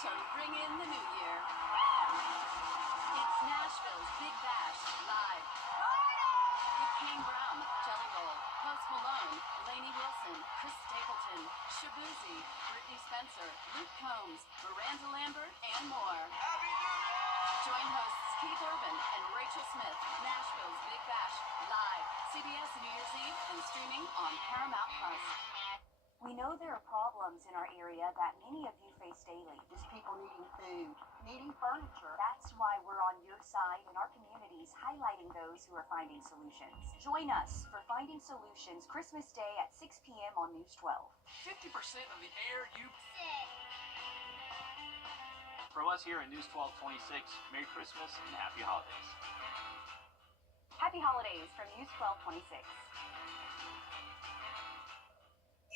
to ring in the new year. It's Nashville's Big Bash live. With Kane Brown, Jelly Roll, Post Malone, Lainey Wilson, Chris Stapleton, Shabuzi, Brittany Spencer, Luke Combs, Miranda Lambert, and more. Join hosts Keith Urban and Rachel Smith. Nashville's Big Bash live. CBS New Year's Eve and streaming on Paramount Plus. We know there are problems in our area that many of you face daily. Just people needing food, needing furniture. That's why we're on your side in our communities, highlighting those who are finding solutions. Join us for Finding Solutions Christmas Day at 6 p.m. on News 12. 50% of the air you... From us here at News 1226, Merry Christmas and Happy Holidays. Happy Holidays from News 1226.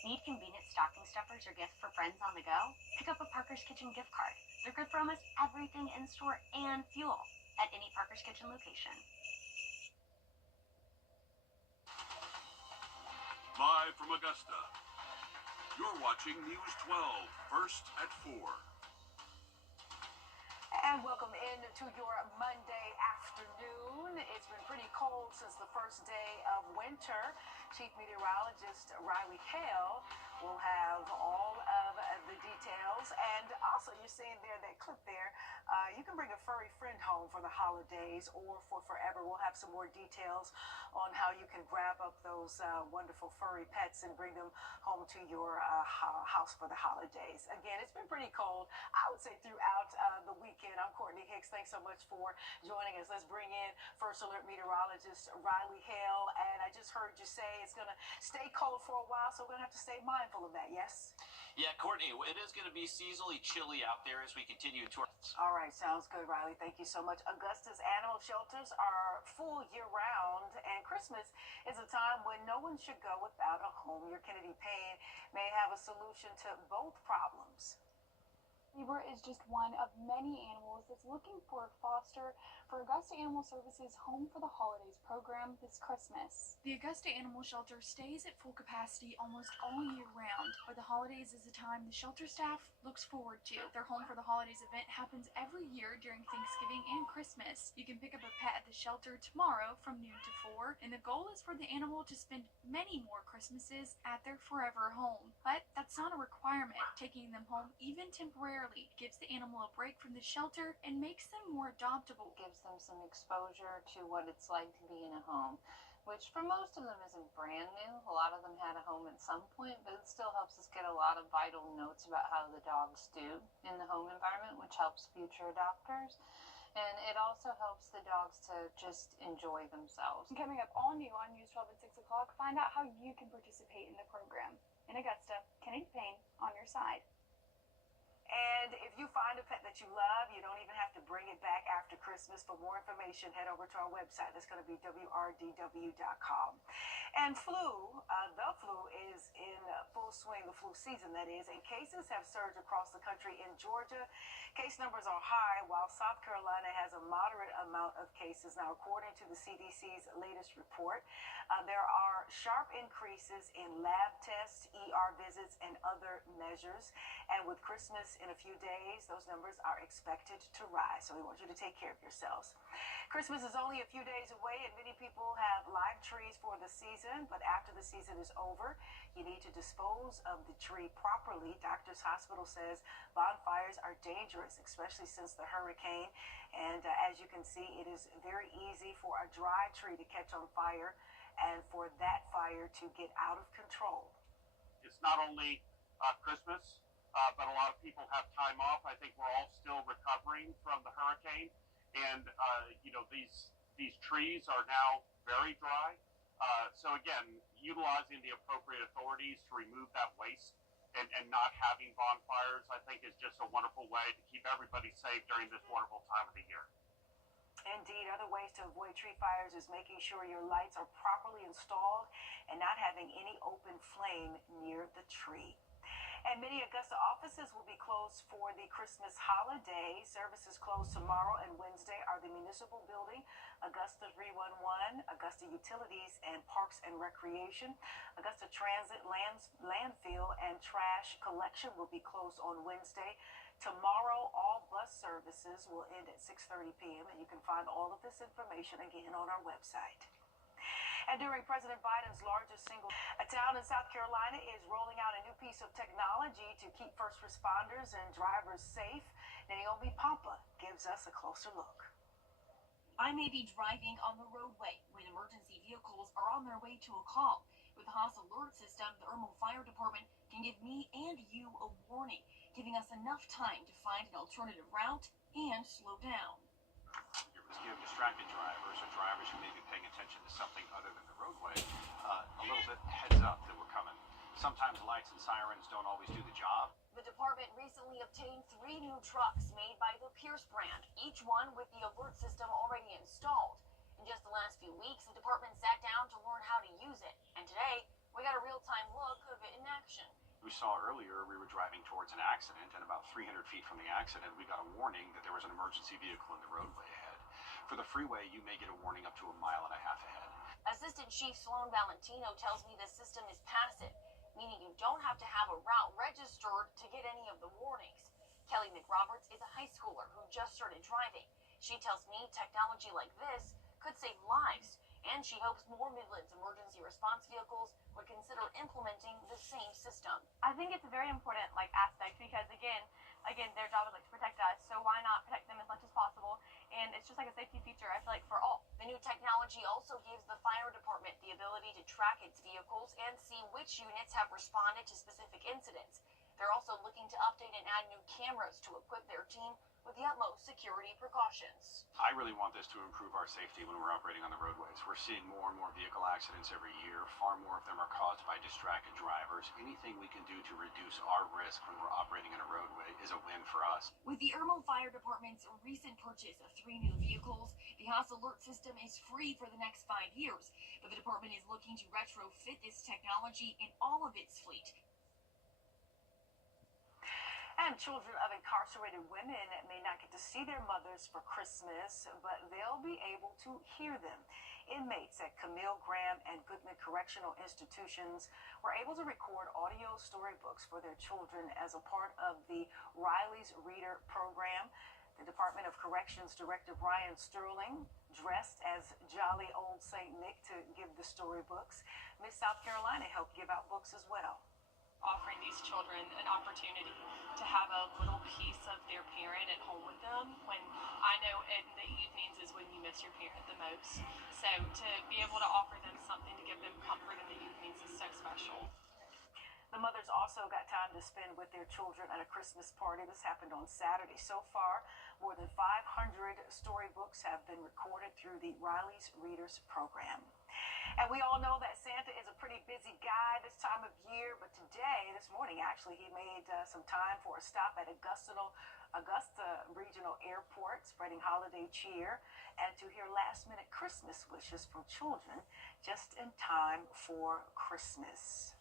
Need convenient stocking stuffers or gifts for friends on the go? Pick up a Parker's Kitchen gift card. They're good for almost everything in store and fuel at any Parker's Kitchen location. Live from Augusta, you're watching News 12, first at 4. And welcome into your Monday afternoon. It's been pretty cold since the first day of winter. Chief Meteorologist Riley Hale will have all of the details. And also, you're seeing there that clip there. You can bring a furry friend home for the holidays or for forever. We'll have some more details on how you can grab up those wonderful furry pets and bring them home to your house for the holidays. Again, it's been pretty cold, I would say, throughout the weekend. I'm Courtney Hicks. Thanks so much for joining us. Let's bring in First Alert Meteorologist Riley Hale. And I just heard you say it's going to stay cold for a while, so we're going to have to stay mindful of that, yes? Yeah, Courtney, it is going to be seasonally chilly out there as we continue to... All right, sounds good, Riley. Thank you so much. Augusta's animal shelters are full year-round, and Christmas is a time when no one should go without a home. Your Kennedy Payne may have a solution to both problems. Zebra is just one of many animals that's looking for a foster for Augusta Animal Services Home for the Holidays program this Christmas. The Augusta Animal Shelter stays at full capacity almost all year round, but the holidays is a time the shelter staff looks forward to. Their Home for the Holidays event happens every year during Thanksgiving and Christmas. You can pick up a pet at the shelter tomorrow from noon to 4, and the goal is for the animal to spend many more Christmases at their forever home. But that's not a requirement. Taking them home, even temporarily, gives the animal a break from the shelter and makes them more adoptable. Gives them some exposure to what it's like to be in a home, which for most of them isn't brand new. A lot of them had a home at some point, but it still helps us get a lot of vital notes about how the dogs do in the home environment, which helps future adopters. And it also helps the dogs to just enjoy themselves. Coming up all new on News 12 at 6 o'clock, find out how you can participate in the program. In Augusta, Kennedy Payne on your side. And if you find a pet that you love, you don't even have to bring it back after Christmas. For more information, head over to our website. That's going to be wrdw.com. And the flu is in full swing, the flu season, that is. And cases have surged across the country. In Georgia, case numbers are high, while South Carolina has a moderate amount of cases. Now, according to the CDC's latest report, there are sharp increases in lab tests, ER visits, and other measures. And with Christmas in a few days, those numbers are expected to rise. So we want you to take care of yourselves. Christmas is only a few days away, and many people have live trees for the season. But after the season is over, you need to dispose of the tree properly. Doctors Hospital says bonfires are dangerous, especially since the hurricane. And as you can see, it is very easy for a dry tree to catch on fire and for that fire to get out of control. It's not only Christmas, but a lot of people have time off. I think we're all still recovering from the hurricane. And, these trees are now very dry. So again, utilizing the appropriate authorities to remove that waste and not having bonfires, I think, is just a wonderful way to keep everybody safe during this wonderful time of the year. Indeed, other ways to avoid tree fires is making sure your lights are properly installed and not having any open flame near the tree. And many Augusta offices will be closed for the Christmas holiday. Services closed tomorrow and Wednesday are the Municipal Building, Augusta 311, Augusta Utilities and Parks and Recreation. Augusta Transit, Landfill, and Trash Collection will be closed on Wednesday. Tomorrow, all bus services will end at 6:30 p.m., and you can find all of this information again on our website. And during President Biden's largest a town in South Carolina is rolling out a new piece of technology to keep first responders and drivers safe. Naomi Pompa gives us a closer look. I may be driving on the roadway when emergency vehicles are on their way to a call. With the Haas alert system, the Irmo Fire Department can give me and you a warning, giving us enough time to find an alternative route and slow down. It was give distracted drivers or drivers who may be paying attention to something other than the roadway a little bit heads up that we're coming. Sometimes lights and sirens don't always do the job. The department recently obtained 3 new trucks made by the Pierce brand, each one with the alert system already installed. In just the last few weeks, the department sat down to learn how to use it. And today, we got a real-time look of it in action. We saw earlier we were driving towards an accident, and about 300 feet from the accident, we got a warning that there was an emergency vehicle in the roadway ahead. For the freeway, you may get a warning up to 1.5 miles ahead. Assistant Chief Sloan Valentino tells me the system is passive, meaning you don't have to have a route registered to get any of the warnings. Kelly McRoberts is a high schooler who just started driving. She tells me technology like this could save lives, and she hopes more Midlands emergency response vehicles would consider implementing the same system. I think it's a very important aspect because again their job is to protect us, so why not protect them as much as possible? And it's just a safety feature, I feel for all. The new technology also gives the fire department the ability to track its vehicles and see which units have responded to specific incidents. They're also looking to update and add new cameras to equip their team with the utmost security precautions. I really want this to improve our safety when we're operating on the roadways. We're seeing more and more vehicle accidents every year. Far more of them are caused by distracted drivers. Anything we can do to reduce our risk when we're operating on a roadway is a win for us. With the Irmo Fire Department's recent purchase of 3 new vehicles, the Haas alert system is free for the next 5 years. But the department is looking to retrofit this technology in all of its fleet. And children of incarcerated women may not get to see their mothers for Christmas, but they'll be able to hear them. Inmates at Camille Graham and Goodman Correctional Institutions were able to record audio storybooks for their children as a part of the Riley's Reader program. The Department of Corrections Director Brian Sterling dressed as jolly old St. Nick to give the storybooks. Miss South Carolina helped give out books as well. Offering these children an opportunity to have a little piece of their parent at home with them, when I know in the evenings is when you miss your parent the most. So to be able to offer them something to give them comfort in the evenings is so special. The mothers also got time to spend with their children at a Christmas party. This happened on Saturday. So far, more than 500 storybooks have been recorded through the Riley's Readers program. And we all know that Santa is a pretty busy guy this time of year, but this morning actually, he made some time for a stop at Augusta Regional Airport, spreading holiday cheer and to hear last-minute Christmas wishes from children just in time for Christmas.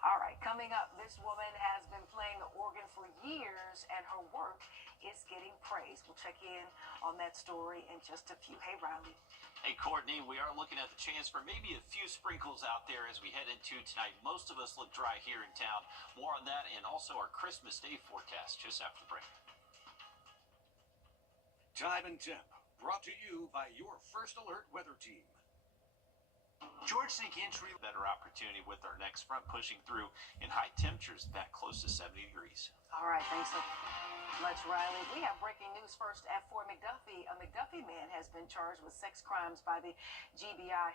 All right, coming up, this woman has been playing the organ for years, and her work is getting praise. We'll check in on that story in just a few. Hey, Riley. Hey, Courtney, we are looking at the chance for maybe a few sprinkles out there as we head into tonight. Most of us look dry here in town. More on that and also our Christmas Day forecast just after the break. Time and Temp, brought to you by your First Alert weather team. George St. Entry, better opportunity with our next front pushing through in high temperatures back close to 70 degrees. All right, thanks so much, Riley. We have breaking news first at Fort McDuffie. A McDuffie man has been charged with sex crimes by the GBI.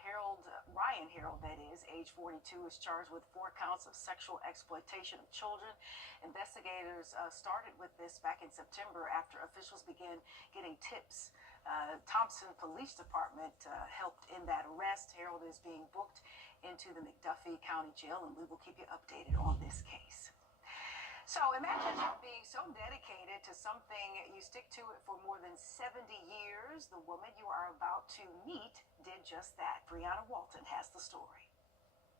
Ryan Harold, that is, age 42, is charged with 4 counts of sexual exploitation of children. Investigators started with this back in September after officials began getting tips. Thompson Police Department helped in that arrest. Harold is being booked into the McDuffie County Jail, and we will keep you updated on this case. So imagine being so dedicated to something, you stick to it for more than 70 years. The woman you are about to meet did just that. Brianna Walton has the story.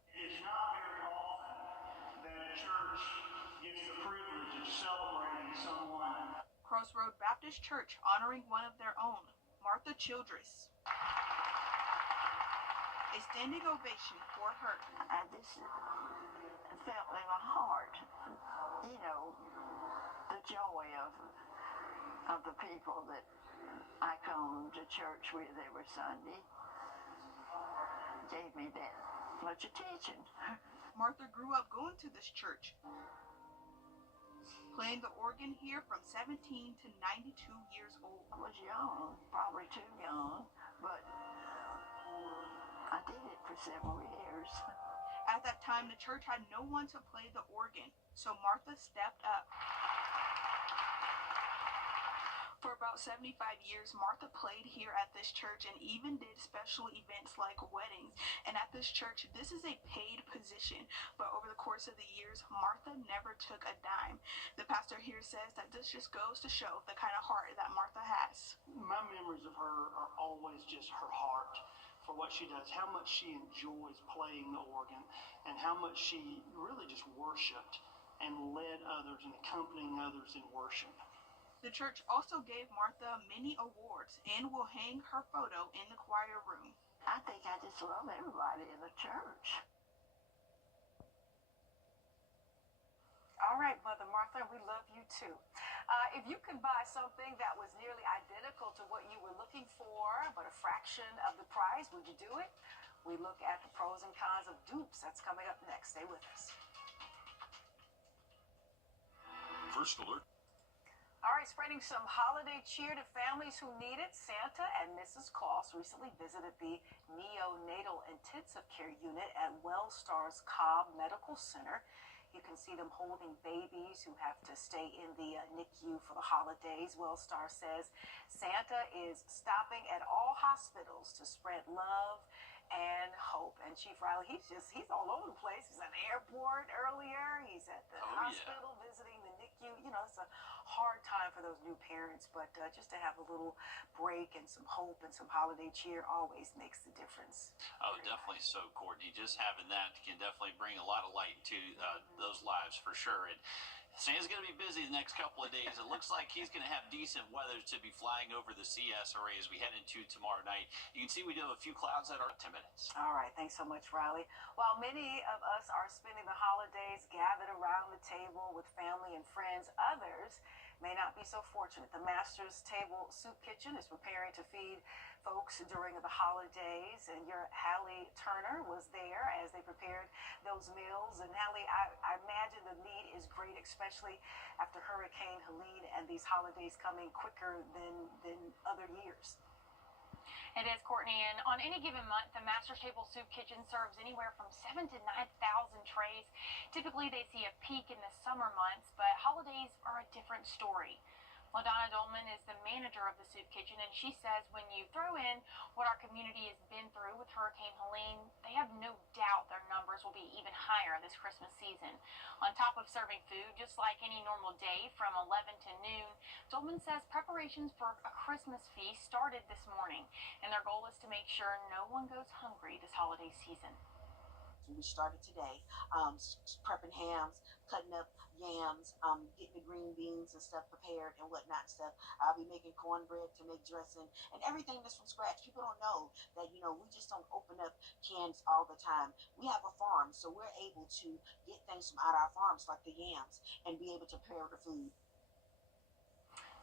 It's not very often that a church gets the privilege of celebrating someone. Crossroad Baptist Church honoring one of their own, Martha Childress. A standing ovation for her. I just felt in my heart, the joy of the people that I come to church with every Sunday gave me that much attention. Martha grew up going to this church, playing the organ here from 17 to 92 years old. I was young, probably too young, but I did it for several years. At that time, the church had no one to play the organ, so Martha stepped up. For about 75 years, Martha played here at this church and even did special events like weddings. And at this church, this is a paid position, but over the course of the years, Martha never took a dime. The pastor here says that this just goes to show the kind of heart that Martha has. My memories of her are always just her heart for what she does, how much she enjoys playing the organ, and how much she really just worshiped and led others and accompanying others in worship. The church also gave Martha many awards and will hang her photo in the choir room. I think I just love everybody in the church. All right, Mother Martha, we love you too. If you could buy something that was nearly identical to what you were looking for, but a fraction of the price, would you do it? We look at the pros and cons of dupes. That's coming up next. Stay with us. First alert. All right, spreading some holiday cheer to families who need it. Santa and Mrs. Claus recently visited the neonatal intensive care unit at WellStar's Cobb Medical Center. You can see them holding babies who have to stay in the NICU for the holidays. WellStar says Santa is stopping at all hospitals to spread love and hope. And Chief Riley, he's all over the place. He's at the airport earlier. He's at the hospital visiting the NICU. You know, it's a hard time for those new parents, but just to have a little break and some hope and some holiday cheer always makes the difference. Oh, definitely so, Courtney. Just having that can definitely bring a lot of light to those lives for sure. And Santa's going to be busy the next couple of days. It looks like he's going to have decent weather to be flying over the CSRA as we head into tomorrow night. You can see we do have a few clouds that are 10 minutes. All right. Thanks so much, Riley. While many of us are spending the holidays gathered around the table with family and friends, others may not be so fortunate. The Master's Table Soup Kitchen is preparing to feed folks during the holidays, and your Hallie Turner was there as they prepared those meals. And Hallie, I imagine the need is great, especially after Hurricane Helene and these holidays coming quicker than other years. It is, Courtney, and on any given month, the Master's Table Soup Kitchen serves anywhere from 7,000 to 9,000 trays. Typically, they see a peak in the summer months, but holidays are a different story. LaDonna Dolman is the manager of the soup kitchen, and she says when you throw in what our community has been through with Hurricane Helene, they have no doubt their numbers will be even higher this Christmas season. On top of serving food, just like any normal day from 11 to noon, Dolman says preparations for a Christmas feast started this morning, and their goal is to make sure no one goes hungry this holiday season. We started today prepping hams, cutting up yams, getting the green beans and stuff prepared and whatnot stuff. I'll be making cornbread to make dressing and everything that's from scratch. People don't know that, you know, we just don't open up cans all the time. We have a farm, so we're able to get things from out our farms like the yams and be able to prepare the food.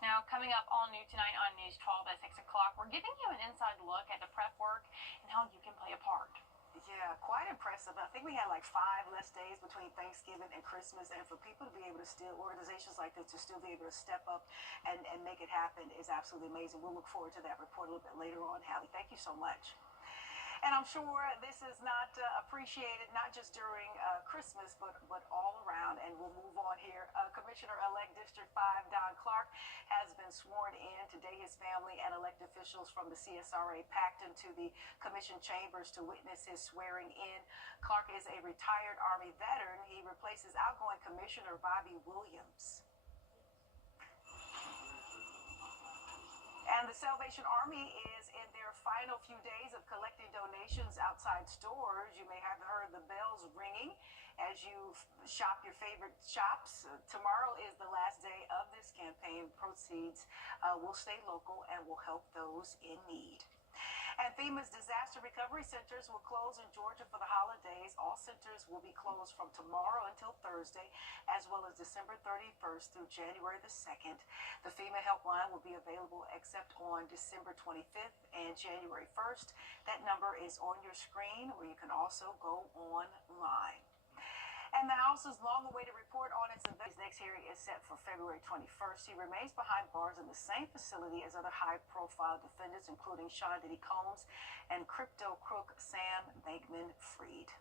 Now, coming up all new tonight on News 12 at 6 o'clock, we're giving you an inside look at the prep work and how you can play a part. Yeah, quite impressive. I think we had like 5 less days between Thanksgiving and Christmas, and for people to be able to still, organizations like this, to still be able to step up and make it happen is absolutely amazing. We'll look forward to that report a little bit later on, Hallie. Thank you so much. And I'm sure this is not appreciated, not just during Christmas, but all around. And we'll move on here. Commissioner-elect District 5 Don Clark has been sworn in. Today, his family and elected officials from the CSRA packed into the commission chambers to witness his swearing in. Clark is a retired Army veteran. He replaces outgoing Commissioner Bobby Williams. And the Salvation Army is in their final few days of collecting donations outside stores. You may have heard the bells ringing as you shop your favorite shops. Tomorrow is the last day of this campaign. Proceeds will stay local and will help those in need. And FEMA's disaster recovery centers will close in Georgia for the holidays. All centers will be closed from tomorrow until Thursday, as well as December 31st through January the 2nd. The FEMA helpline will be available except on December 25th and January 1st. That number is on your screen, or you can also go online. And the House's long-awaited report on its events. His next hearing is set for February 21st. He remains behind bars in the same facility as other high-profile defendants, including Sean Diddy Combs and crypto crook Sam Bankman-Fried.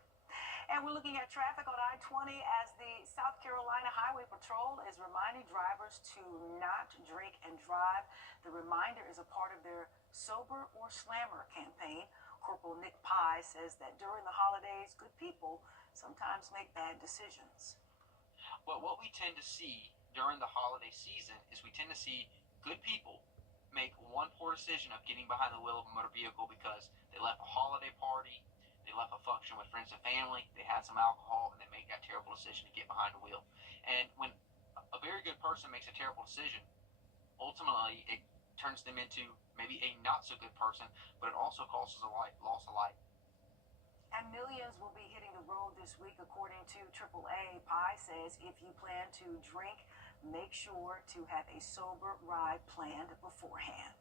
And we're looking at traffic on I-20 as the South Carolina Highway Patrol is reminding drivers to not drink and drive. The reminder is a part of their Sober or Slammer campaign. Corporal Nick Pye says that during the holidays, good people sometimes make bad decisions. But what we tend to see during the holiday season is we tend to see good people make one poor decision of getting behind the wheel of a motor vehicle because they left a holiday party, they left a function with friends and family, they had some alcohol, and they make that terrible decision to get behind the wheel. And when a very good person makes a terrible decision, ultimately it turns them into maybe a not so good person, but it also causes a loss of life. And millions will be hitting the road this week, according to AAA. Pye says if you plan to drink, make sure to have a sober ride planned beforehand.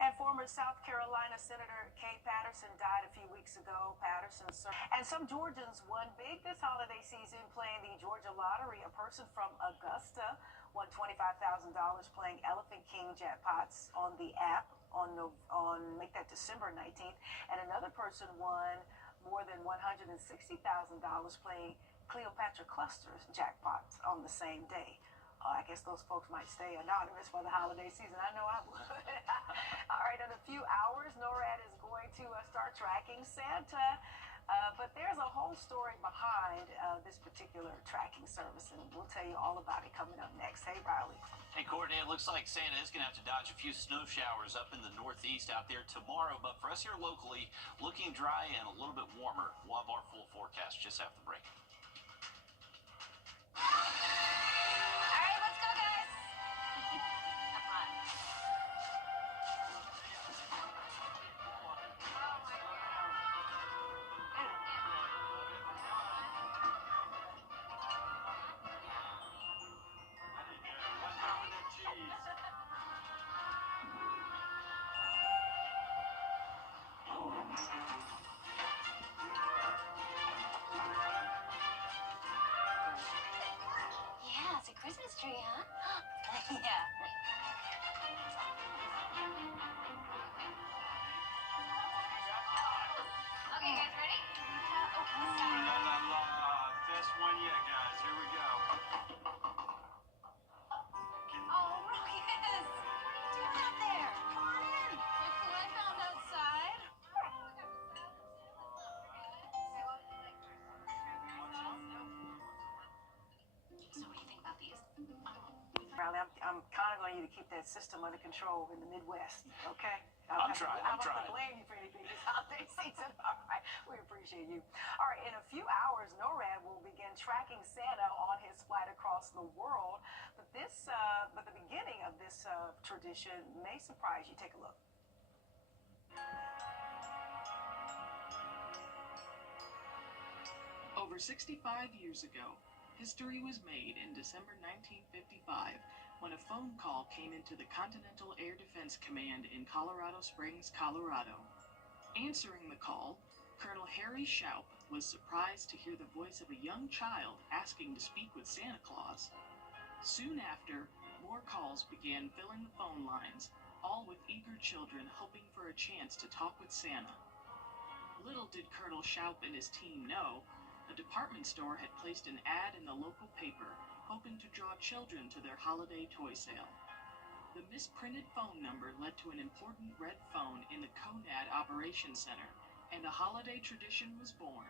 And former South Carolina Senator Kay Patterson died a few weeks ago. And some Georgians won big this holiday season playing the Georgia Lottery. A person from Augusta won $25,000 playing Elephant King jackpots on the app on make that December 19th. And another person won more than $160,000 playing Cleopatra Clusters jackpots on the same day. I guess those folks might stay anonymous for the holiday season. I know I would. All right, in a few hours, NORAD is going to start tracking Santa. But there's a whole story behind this particular tracking service, and we'll tell you all about it coming up next. Hey, Riley. Hey, Courtney, it looks like Santa is going to have to dodge a few snow showers up in the northeast out there tomorrow. But for us here locally, looking dry and a little bit warmer. We'll have our full forecast just after the break. Yeah, it's a Christmas tree, huh? Yeah. Okay, guys, ready? La la la, best one yet, guys. Here we go. Oh, Ruckus! What are you doing out there? Come on in. Look what I found outside. So what do you think about these? Riley, I'm counting on you to keep that system under control in the Midwest, okay? I'm trying. I'm not going to blame you for anything this holiday season. All right, we appreciate you. All right, in a few hours, NORAD will begin tracking Santa on his flight across the world. But the beginning of this tradition may surprise you. Take a look. Over 65 years ago, history was made in December 1955 when a phone call came into the Continental Air Defense Command in Colorado Springs, Colorado. Answering the call, Colonel Harry Shoup was surprised to hear the voice of a young child asking to speak with Santa Claus. Soon after, more calls began filling the phone lines, all with eager children hoping for a chance to talk with Santa. Little did Colonel Shoup and his team know, a department store had placed an ad in the local paper, hoping to draw children to their holiday toy sale. The misprinted phone number led to an important red phone in the CONAD Operations Center, and a holiday tradition was born.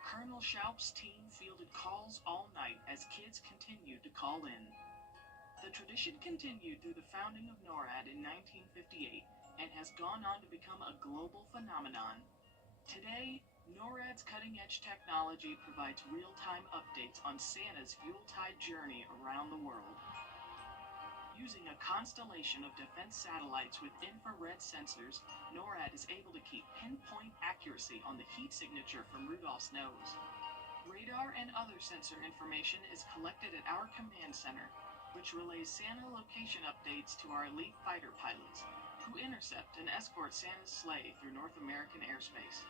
Colonel Shaup's team fielded calls all night as kids continued to call in. The tradition continued through the founding of NORAD in 1958 and has gone on to become a global phenomenon. Today, NORAD's cutting-edge technology provides real-time updates on Santa's Yuletide journey around the world. Using a constellation of defense satellites with infrared sensors, NORAD is able to keep pinpoint accuracy on the heat signature from Rudolph's nose. Radar and other sensor information is collected at our command center, which relays Santa location updates to our elite fighter pilots, who intercept and escort Santa's sleigh through North American airspace.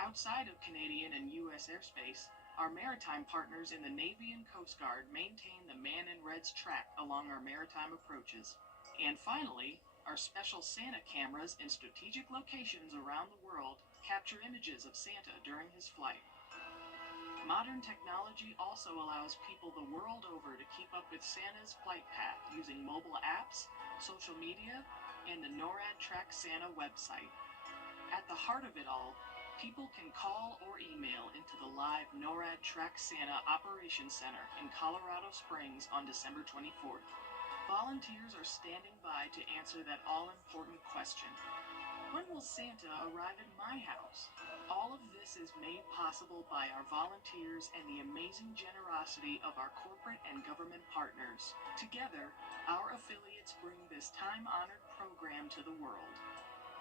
Outside of Canadian and U.S. airspace, our maritime partners in the Navy and Coast Guard maintain the Man in Red's track along our maritime approaches. And finally, our special Santa cameras in strategic locations around the world capture images of Santa during his flight. Modern technology also allows people the world over to keep up with Santa's flight path using mobile apps, social media, and the NORAD Track Santa website. At the heart of it all, people can call or email into the live NORAD Track Santa Operations Center in Colorado Springs on December 24th. Volunteers are standing by to answer that all-important question. When will Santa arrive at my house? All of this is made possible by our volunteers and the amazing generosity of our corporate and government partners. Together, our affiliates bring this time-honored program to the world.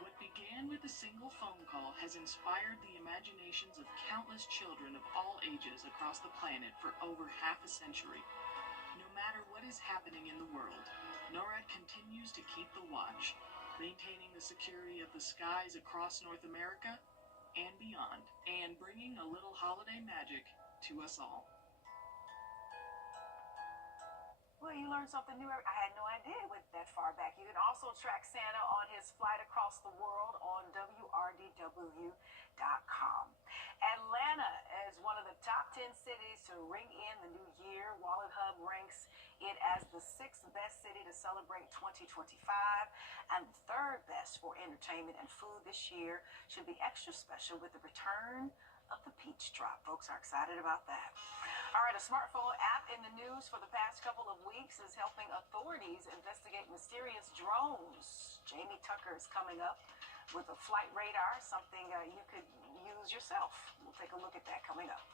What began with a single phone call has inspired the imaginations of countless children of all ages across the planet for over half a century. No matter what is happening in the world, NORAD continues to keep the watch, maintaining the security of the skies across North America and beyond, and bringing a little holiday magic to us all. Well, you learn something new. I had no idea it went that far back. You can also track Santa on his flight across the world on Wrdw.com. Atlanta is one of the top 10 cities to ring in the new year. Wallet Hub ranks it as the 6th best city to celebrate 2025 and the 3rd best for entertainment and food this year. Should be extra special with the return of the peach drop. Folks are excited about that. All right, a smartphone app in the news for the past couple of weeks is helping authorities investigate mysterious drones. Jamie Tucker is coming up with a flight radar, something you could use yourself. We'll take a look at that coming up.